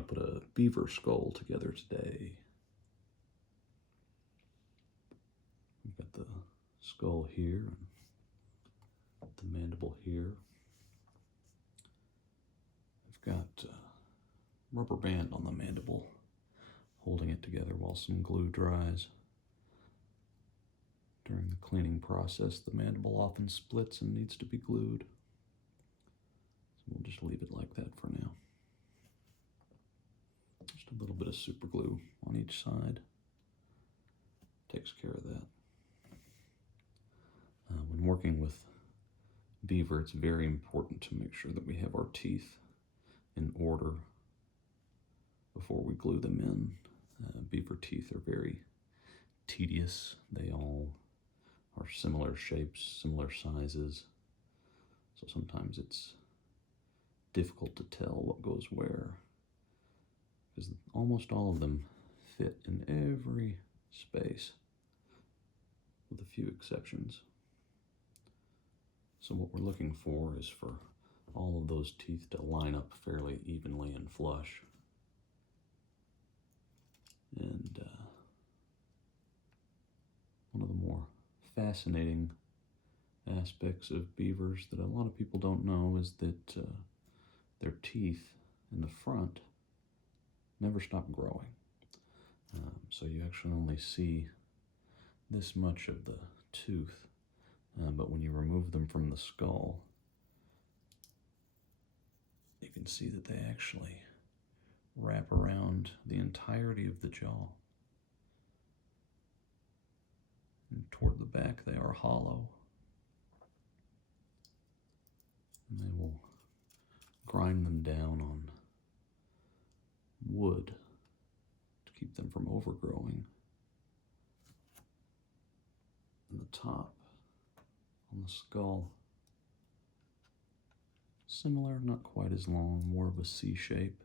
going to put a beaver skull together today. We've got the skull here, and the mandible here. I've got a rubber band on the mandible holding it together while some glue dries. During the cleaning process, the mandible often splits and needs to be glued. So we'll just leave it like that for now. Just a little bit of super glue on each side. Takes care of that. When working with beaver, it's very important to make sure that we have our teeth in order before we glue them in. Beaver teeth are very tedious. They all are similar shapes, similar sizes. So sometimes it's difficult to tell what goes where, because almost all of them fit in every space, with a few exceptions. So what we're looking for is for all of those teeth to line up fairly evenly and flush. And one of the more fascinating aspects of beavers that a lot of people don't know is that their teeth in the front never stop growing. So you actually only see this much of the tooth, but when you remove them from the skull, you can see that they actually wrap around the entirety of the jaw. And toward the back, they are hollow. And they will grind them down on wood to keep them from overgrowing. And the top on the skull, similar, not quite as long, more of a C shape.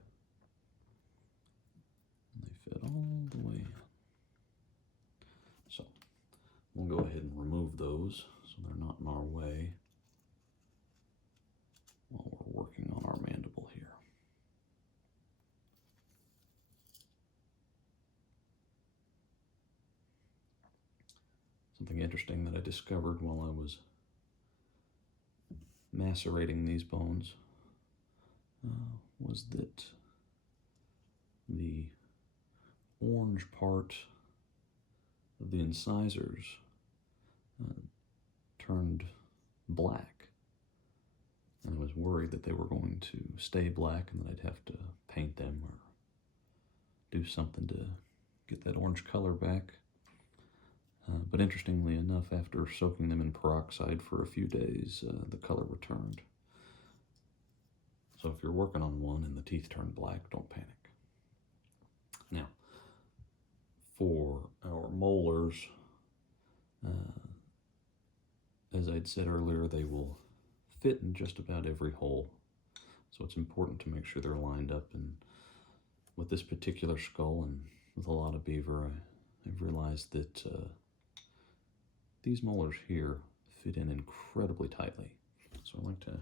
And they fit all the way in. So we'll go ahead and remove those so they're not in our way while we're working on our mandible here. Something interesting that I discovered while I was macerating these bones was that the orange part of the incisors turned black, and I was worried that they were going to stay black and that I'd have to paint them or do something to get that orange color back. But interestingly enough, after soaking them in peroxide for a few days, the color returned. So if you're working on one and the teeth turn black, don't panic. Now, for our molars, as I'd said earlier, they will fit in just about every hole. So it's important to make sure they're lined up. And with this particular skull and with a lot of beaver, I've realized that these molars here fit in incredibly tightly. So I like to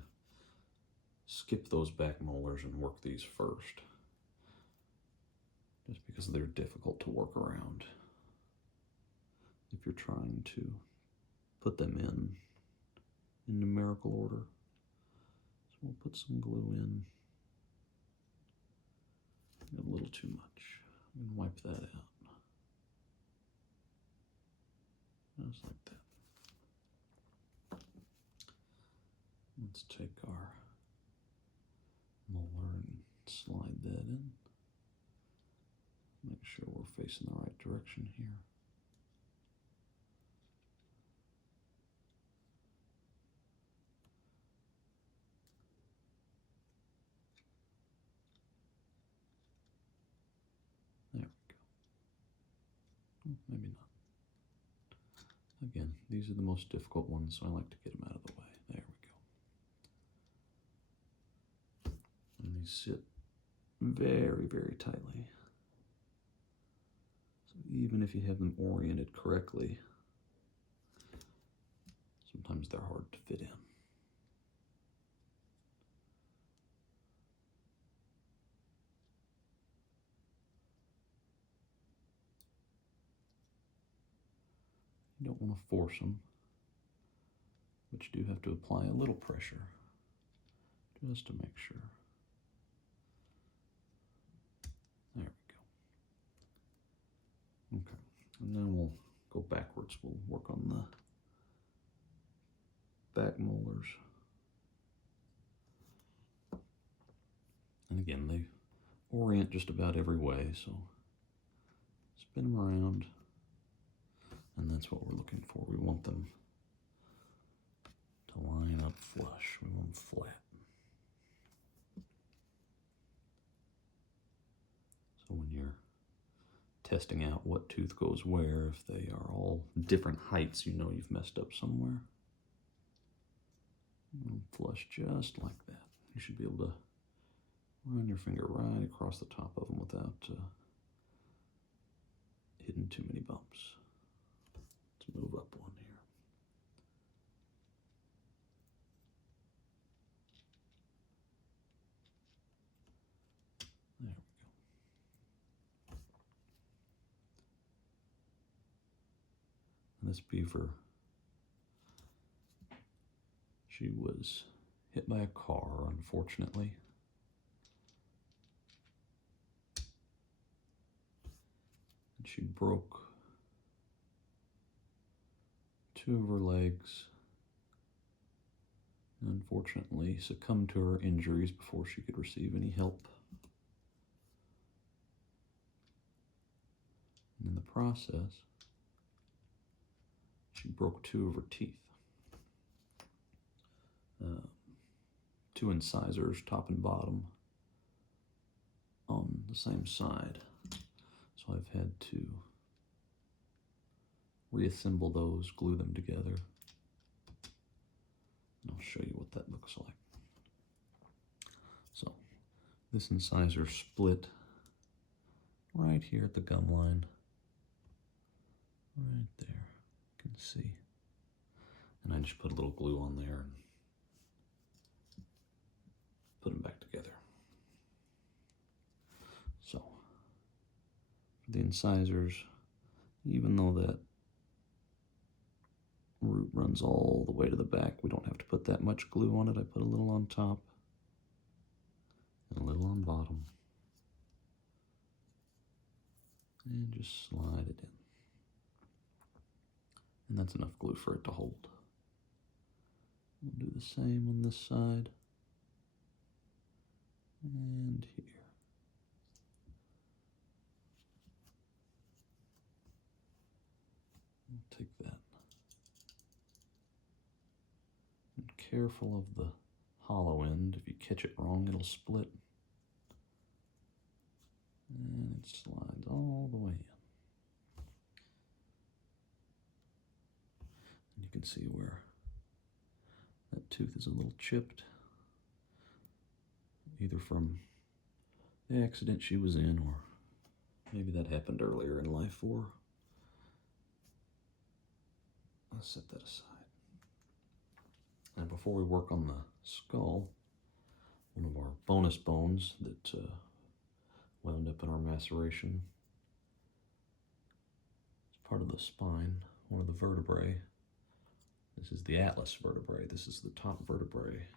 skip those back molars and work these first, just because they're difficult to work around if you're trying to put them in numerical order. So we'll put some glue in. A little too much. I'm gonna wipe that out. Just like that. Let's take our molar and slide that in. Make sure we're facing the right direction here. There we go. Maybe not. Again, these are the most difficult ones, so I like to get them out of the way. There we go. And these sit very, very tightly. So even if you have them oriented correctly, sometimes they're hard to fit in. You don't want to force them, but you do have to apply a little pressure just to make sure. There we go. Okay, and then we'll go backwards. We'll work on the back molars. And again, they orient just about every way, so spin them around, and that's what we're looking for. We want them to line up flush. We want them flat. So when you're testing out what tooth goes where, if they are all different heights, you know you've messed up somewhere. Flush just like that. You should be able to run your finger right across the top of them without hitting too many bumps. Let's move up one here. There we go. And this beaver, she was hit by a car, unfortunately. And she broke 2 of her legs. And unfortunately succumbed to her injuries before she could receive any help. And in the process, she broke 2 of her teeth. 2 incisors, top and bottom, on the same side. So I've had to reassemble those, glue them together. And I'll show you what that looks like. So this incisor split right here at the gum line. Right there, you can see. And I just put a little glue on there and put them back together. So, for the incisors, even though that root runs all the way to the back, we don't have to put that much glue on it. I put a little on top and a little on bottom. And just slide it in. And that's enough glue for it to hold. We'll do the same on this side. And here. We'll take that. And careful of the hollow end. If you catch it wrong, it'll split. And it slides all the way in. And you can see where that tooth is a little chipped, either from the accident she was in, or maybe that happened earlier in life, or I'll set that aside. And before we work on the skull, one of our bonus bones that wound up in our maceration is part of the spine, one of the vertebrae. This is the atlas vertebrae. This is the top vertebrae.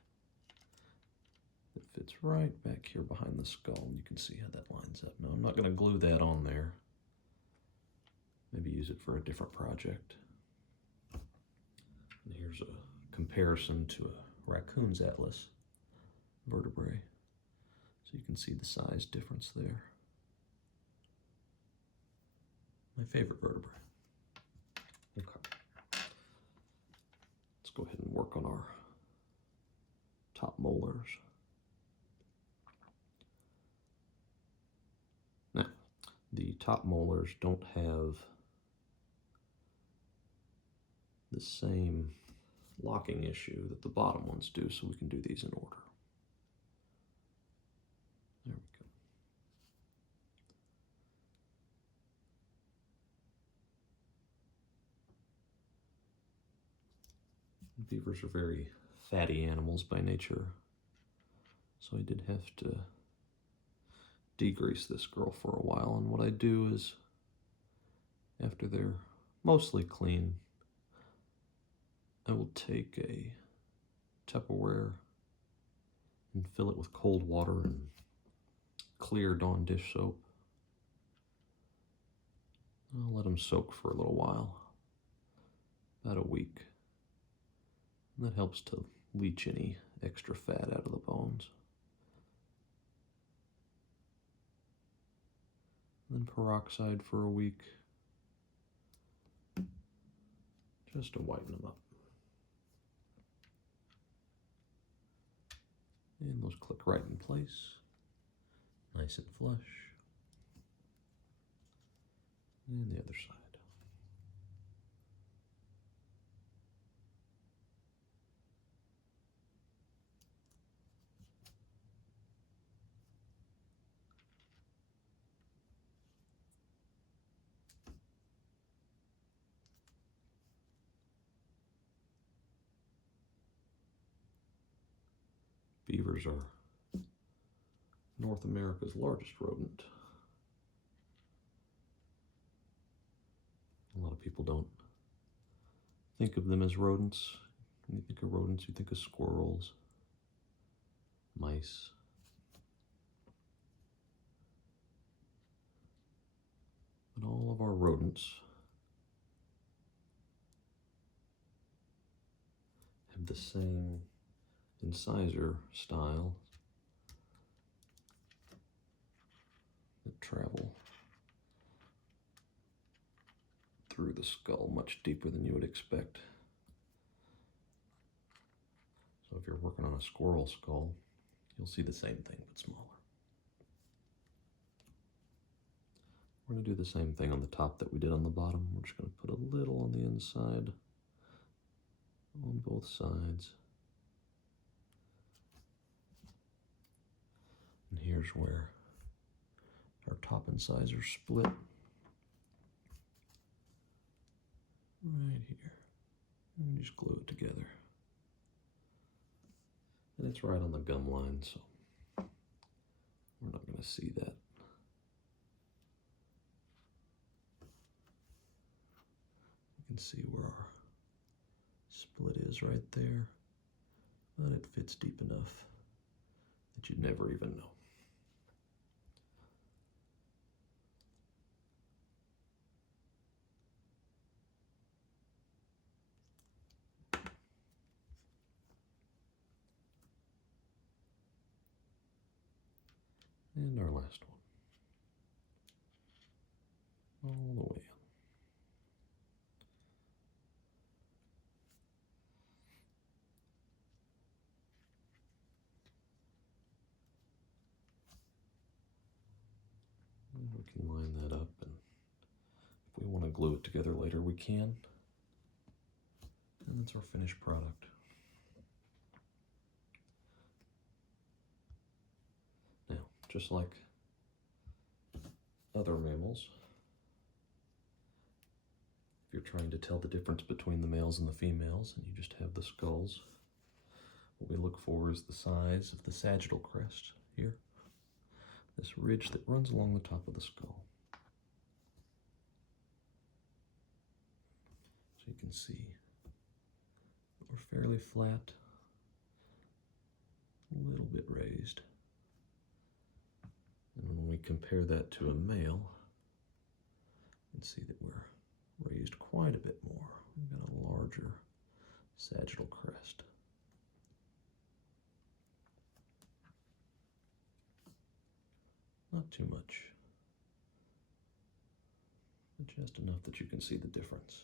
It fits right back here behind the skull, and you can see how that lines up. Now, I'm not going to glue that on there. Maybe use it for a different project. And here's a comparison to a raccoon's atlas vertebrae. So you can see the size difference there. My favorite vertebrae. Okay. Let's go ahead and work on our top molars. Now, the top molars don't have the same locking issue that the bottom ones do, so we can do these in order. There we go. Beavers are very fatty animals by nature, so I did have to degrease this girl for a while. And what I do is, after they're mostly clean, I will take a Tupperware and fill it with cold water and clear Dawn dish soap. I'll let them soak for a little while, about a week. And that helps to leach any extra fat out of the bones. And then peroxide for a week, just to whiten them up. And those click right in place, nice and flush. And the other side. Beavers are North America's largest rodent. A lot of people don't think of them as rodents. When you think of rodents, you think of squirrels, mice. But all of our rodents have the same incisor style that travel through the skull much deeper than you would expect. So if you're working on a squirrel skull, you'll see the same thing but smaller. We're going to do the same thing on the top that we did on the bottom. We're just going to put a little on the inside, on both sides. And here's where our top incisors split. Right here. And just glue it together. And it's right on the gum line, so we're not going to see that. You can see where our split is right there, but it fits deep enough that you'd never even know. And our last one, all the way in. And we can line that up, and if we want to glue it together later, we can. And that's our finished product. Now, just like other mammals, if you're trying to tell the difference between the males and the females, and you just have the skulls, what we look for is the size of the sagittal crest here, this ridge that runs along the top of the skull. So you can see we're fairly flat, a little bit raised. And when we compare that to a male, you can see that we're raised quite a bit more. We've got a larger sagittal crest. Not too much, but just enough that you can see the difference.